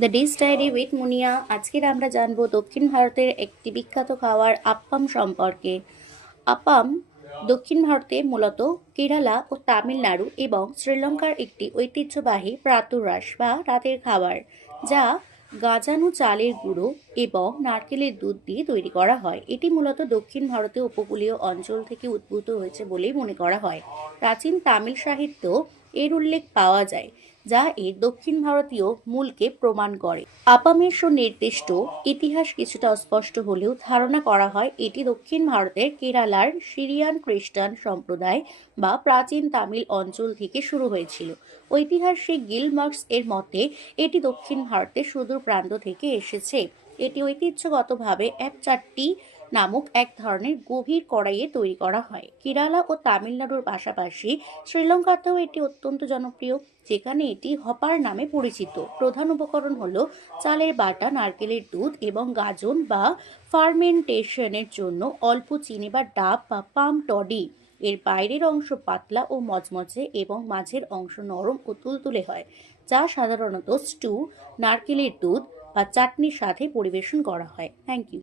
The dish diary with মুনিয়া। আজকের আমরা জানবো দক্ষিণ ভারতের একটি বিখ্যাত খাবার আপ্পাম সম্পর্কে। আপ্পাম দক্ষিণ ভারতে মূলত কেরালা ও তামিলনাড়ু এবং শ্রীলঙ্কার একটি ঐতিহ্যবাহী প্রাতরাশ বা রাতের খাবার, যা গাজানো চালের গুঁড়ো এবং নারকেলের দুধ দিয়ে তৈরি করা হয়। এটি মূলত দক্ষিণ ভারতীয় উপকূলীয় অঞ্চল থেকে উদ্ভূত হয়েছে বলেই মনে করা হয়। প্রাচীন তামিল সাহিত্য এর উল্লেখ পাওয়া যায়, যা এর দক্ষিণ ভারতীয় মূলকে প্রমাণ করে। আপামের সুনির্দিষ্ট ইতিহাস কিছুটা অস্পষ্ট হলেও ধারণা করা হয় এটি দক্ষিণ ভারতের কেরালার সিরিয়ান খ্রিস্টান সম্প্রদায় বা প্রাচীন তামিল অঞ্চল থেকে শুরু হয়েছিল। ঐতিহাসিক গিল মার্কস এর মতে এটি দক্ষিণ ভারতের সুদূর প্রান্ত থেকে এসেছে। এটি ঐতিহ্যগতভাবে চাট্টি নামক এক ধরনের গভীর কড়াইয়ে তৈরি করা হয়। কেরালা ও তামিলনাড়ুর পাশাপাশি শ্রীলঙ্কাতেও এটি অত্যন্ত জনপ্রিয়, যেখানে এটি হপার নামে পরিচিত। প্রধান উপকরণ হলো চালের বাটা, নারকেলের দুধ এবং গাজন বা ফার্মেন্টেশনের জন্য অল্প চিনি বা ডাব বা পাম টডি। এর বাইরের অংশ পাতলা ও মচমচে এবং মাঝের অংশ নরম ও তুলতুলে হয়, যা সাধারণত স্টু, নারকেলের দুধ বা চাটনির সাথে পরিবেশন করা হয়। Thank you.